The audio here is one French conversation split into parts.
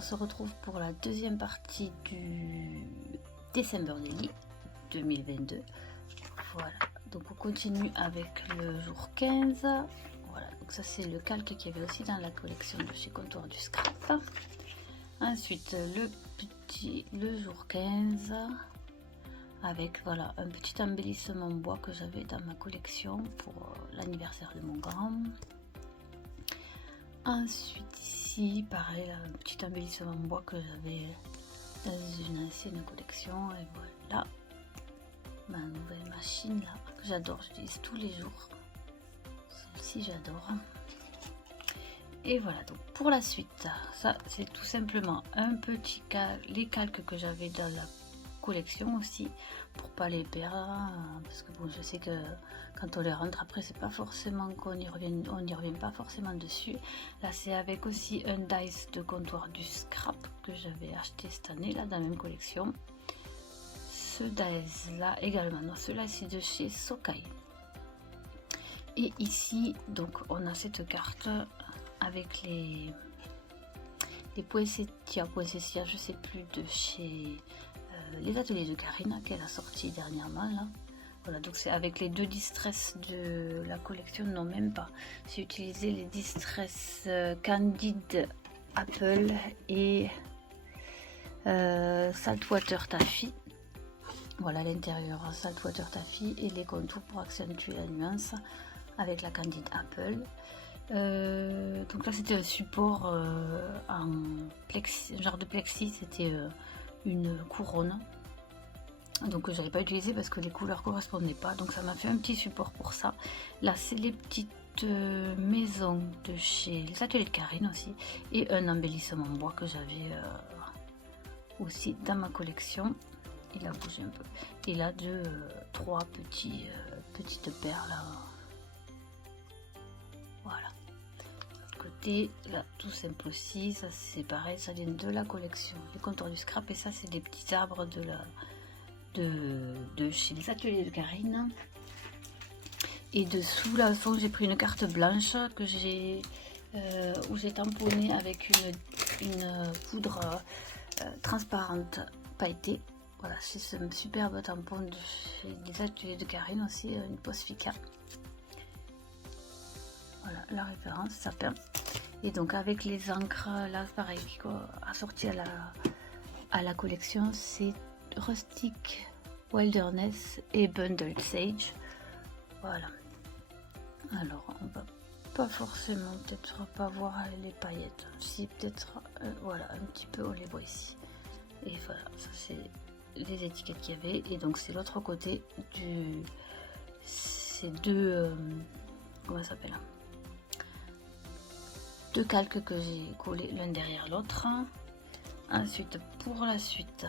on se retrouve pour la deuxième partie du December Daily 2022. Voilà, donc on continue avec le jour 15. Voilà, donc ça c'est le calque qu'il y avait aussi dans la collection de chez Comptoir du Scrap. Ensuite le jour 15 avec voilà un petit embellissement bois que j'avais dans ma collection pour l'anniversaire de mon grand. Ensuite ici pareil un petit embellissement bois que j'avais dans une ancienne collection. Et voilà ma nouvelle machine là que j'adore, j'utilise tous les jours, celle-ci j'adore. Et voilà, donc pour la suite, ça c'est tout simplement un petit les calques que j'avais dans la collection aussi, pour pas les perdre, parce que bon, je sais que quand on les rentre après c'est pas forcément qu'on y revient, on n'y revient pas forcément dessus. Là c'est avec aussi un dice de Comptoir du Scrap que j'avais acheté cette année là dans la même collection. Ce dice là également, non, celui-là c'est de chez Sokai. Et ici donc on a cette carte avec les poinsettias, je sais plus, de chez les ateliers de Karina qu'elle a sorti dernièrement là. Voilà, donc c'est avec les deux distress de la collection, non même pas, j'ai utilisé les distress Candid Apple et Saltwater Taffy. Voilà l'intérieur Saltwater Taffy et les contours pour accentuer la nuance avec la Candid Apple. Donc là c'était un support en plexi, genre de plexi, c'était une couronne, donc j'avais pas utilisé parce que les couleurs correspondaient pas, donc ça m'a fait un petit support pour ça. Là c'est les petites maisons de chez les ateliers de Karine aussi, et un embellissement bois que j'avais aussi dans ma collection. Il a bougé un peu, et là trois petites perles là. Voilà. Côté là tout simple aussi, ça c'est pareil, ça vient de la collection les Comptoirs du Scrap, et ça c'est des petits arbres de chez les ateliers de Karine. Et dessous là j'ai pris une carte blanche que j'ai où j'ai tamponné avec une poudre transparente pailletée. Voilà, c'est ce superbe tampon de chez les ateliers de Karine aussi, une Posfica. Voilà la référence, sapin. Et donc avec les encres là pareil assorties à la collection, c'est Rustic Wilderness et Bundled Sage. Voilà, alors on va pas forcément peut-être pas voir les paillettes, si peut-être voilà un petit peu on les voit ici. Et voilà, ça c'est les étiquettes qu'il y avait. Et donc c'est l'autre côté du ces deux comment ça s'appelle, deux calques que j'ai collés l'un derrière l'autre. Ensuite pour la suite,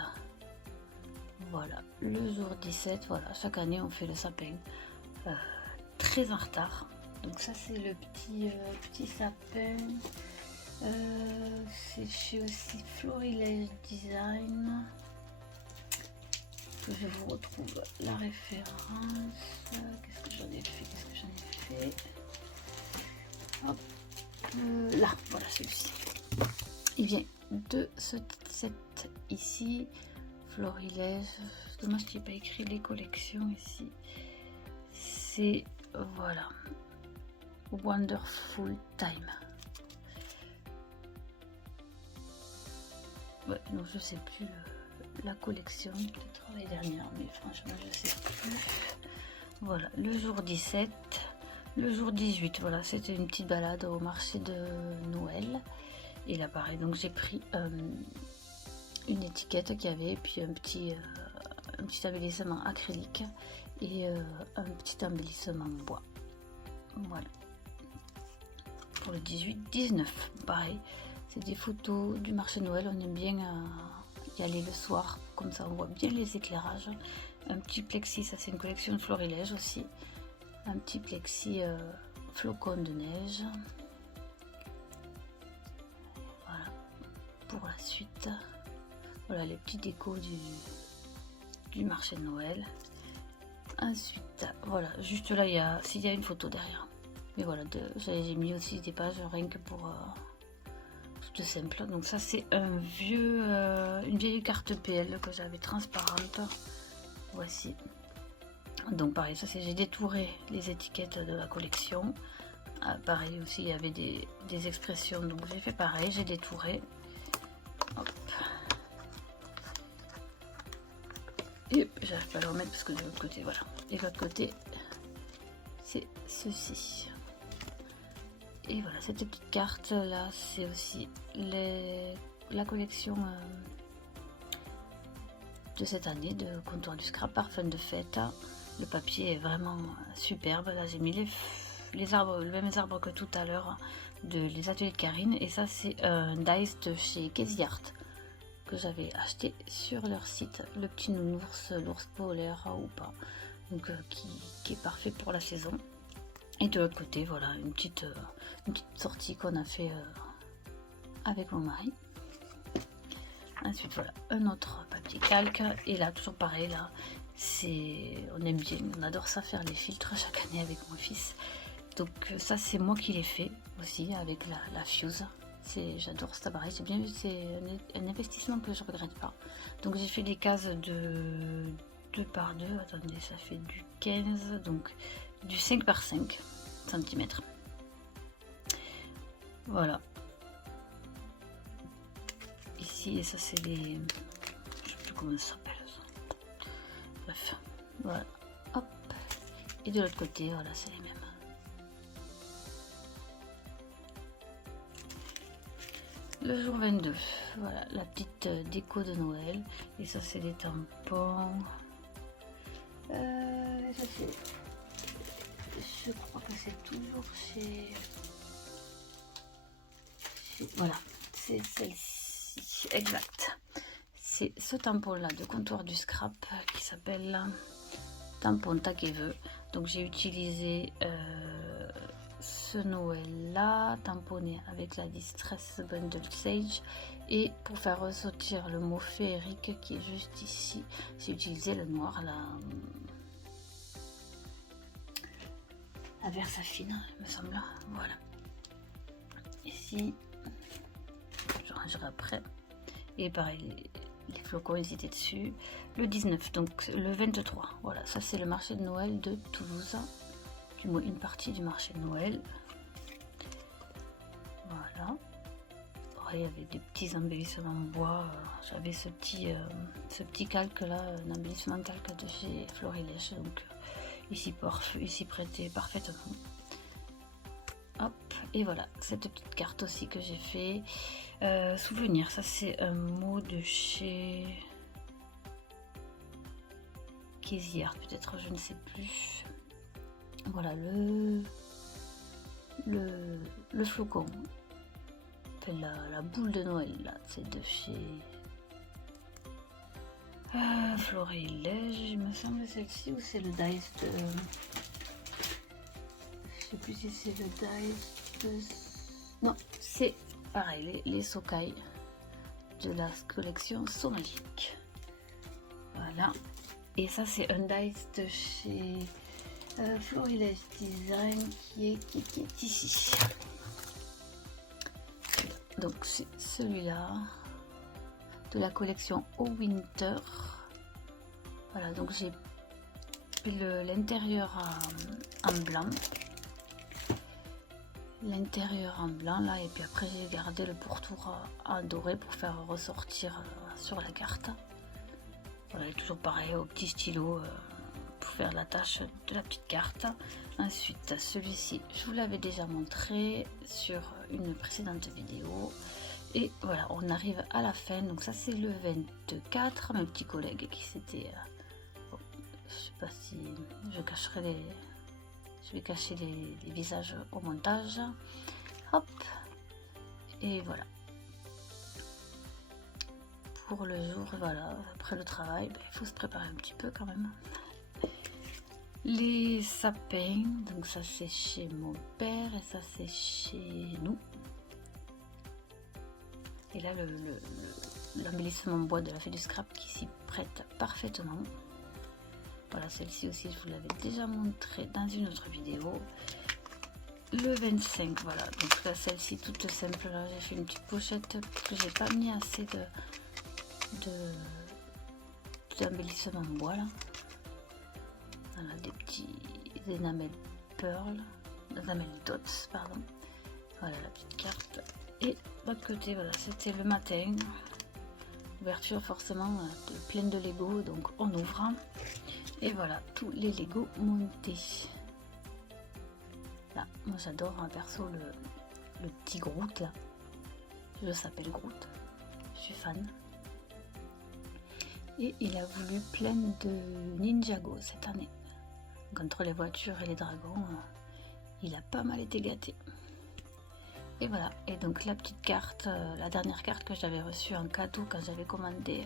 voilà le jour 17, voilà chaque année on fait le sapin très en retard, donc ça c'est le petit sapin, c'est chez aussi Florilège Design que je vous retrouve la référence. Qu'est-ce que j'en ai fait, hop, là voilà celui-ci, il vient de ce set ici, Florilège. Dommage qu'il n'y ait pas écrit les collections ici. C'est voilà Wonderful Time. Ouais, non je sais plus la collection, peut-être l'année dernière, mais franchement je sais plus. Voilà le jour 17, le jour 18, voilà c'était une petite balade au marché de Noël. Et là pareil, donc j'ai pris une étiquette qu'il y avait, et puis un petit embellissement acrylique et un petit embellissement bois. Voilà pour le 18-19. Pareil, c'est des photos du marché Noël, on aime bien y aller le soir, comme ça on voit bien les éclairages. Un petit plexi, ça c'est une collection de Florilège aussi, un petit plexi flocon de neige. Voilà pour la suite, voilà les petits décos du marché de Noël. Ensuite voilà, juste là s'il y a une photo derrière, mais voilà j'ai mis aussi des pages rien que pour toute simple. Donc ça c'est un une vieille carte PL que j'avais transparente. Voici. Donc pareil, ça c'est j'ai détouré les étiquettes de la collection. Pareil aussi il y avait des expressions, donc j'ai fait pareil, j'ai détouré. Hop. Et j'arrive pas à le remettre parce que de l'autre côté, voilà. Et de l'autre côté, c'est ceci. Et voilà, cette petite carte là, c'est aussi la collection de cette année de Comptoir du Scrap Parfum de Fête. Le papier est vraiment superbe. Là, j'ai mis les arbres, les mêmes arbres que tout à l'heure les ateliers de Karine. Et ça, c'est un dice de chez Casey Art que j'avais acheté sur leur site. Le petit nounours, l'ours polaire ou pas. Donc, qui est parfait pour la saison. Et de l'autre côté, voilà, une petite sortie qu'on a fait avec mon mari. Ensuite, voilà, un autre papier calque. Et là, toujours pareil, là, on aime bien, on adore ça, faire les filtres chaque année avec mon fils. Donc ça, c'est moi qui l'ai fait aussi avec la Fuse. J'adore cet appareil, c'est bien, c'est un investissement que je regrette pas. Donc j'ai fait des cases de 2 par 2, attendez, ça fait du 15, donc du 5 par 5 cm. Voilà. Ici, et ça c'est les... je sais plus comment ça s'appelle ça. Bref, voilà. Hop. Et de l'autre côté, voilà, c'est les mêmes. Le jour 22, voilà, la petite déco de Noël. Et ça c'est des tampons. Ça c'est... je crois que c'est toujours chez... voilà, c'est celle-ci, exact. C'est ce tampon là de Comptoir du Scrap qui s'appelle tampon Takeve. Donc j'ai utilisé ce Noël là tamponné avec la Distress Bundle Sage, et pour faire ressortir le mot féerique qui est juste ici, j'ai utilisé le noir, la Versafine, il me semble. Voilà, ici je rangerai après. Et pareil, les flocons ils étaient dessus. Le 19, donc le 23, voilà, ça c'est le marché de Noël de Toulouse, du moins une partie du marché de Noël. Voilà. Il y avait des petits embellissements en bois. J'avais ce petit calque là, un embellissement calque de chez Florilège, donc ici prêtait parfaitement. Hop, et voilà, cette petite carte aussi que j'ai fait. Souvenir, ça c'est un mot de chez Casey Art, peut-être, je ne sais plus. Voilà, le flocon. La boule de Noël là, c'est de chez Florilège, il me semble, celle-ci, ou c'est le dice de... je sais plus si c'est le dice de... non, c'est pareil, les Sokai de la collection Somalique. Voilà, et ça c'est un dice de chez Florilège Design qui est ici. Donc c'est celui-là de la collection Au Winter. Voilà, donc j'ai fait l'intérieur en blanc. L'intérieur en blanc là, et puis après j'ai gardé le pourtour en doré pour faire ressortir sur la carte. Voilà, et toujours pareil au petit stylo pour faire la tâche de la petite carte. Ensuite, celui-ci, je vous l'avais déjà montré sur une précédente vidéo. Et voilà, on arrive à la fin. Donc ça, c'est le 24. Mes petits collègues qui s'étaient... bon, je sais pas si je cacherai je vais cacher les visages au montage. Hop. Et voilà. Pour le jour, voilà, après le travail, il faut se préparer un petit peu quand même. Les sapins, donc ça c'est chez mon père et ça c'est chez nous. Et là l'embellissement en bois de la fée du scrap qui s'y prête parfaitement. Voilà, celle-ci aussi je vous l'avais déjà montré dans une autre vidéo. le 25. Voilà, donc là celle-ci toute simple, là j'ai fait une petite pochette que j'ai pas mis assez d'embellissement en bois là. Voilà, des petits enamel pearl, enamel dots, pardon. Voilà la petite carte. Et l'autre côté, voilà, c'était le matin. Ouverture forcément pleine de Lego, donc on ouvre. Et voilà, tous les Lego montés. Là, moi j'adore un perso le petit Groot là. Je s'appelle Groot. Je suis fan. Et il a voulu plein de Ninjago cette année. Contre les voitures et les dragons, il a pas mal été gâté. Et voilà, et donc la petite carte, la dernière carte que j'avais reçue en cadeau quand j'avais commandé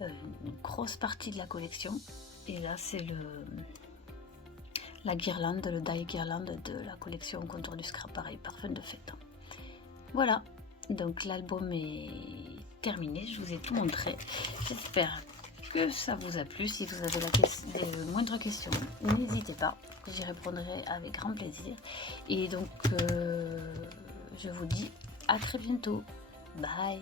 une grosse partie de la collection. Et là c'est la guirlande, le die guirlande de la collection Contour du Scrap, pareil, parfum de fête. Voilà, donc l'album est terminé, je vous ai tout montré. J'espère que ça vous a plu. Si vous avez les moindres questions, n'hésitez pas, j'y répondrai avec grand plaisir. Et donc je vous dis à très bientôt. Bye.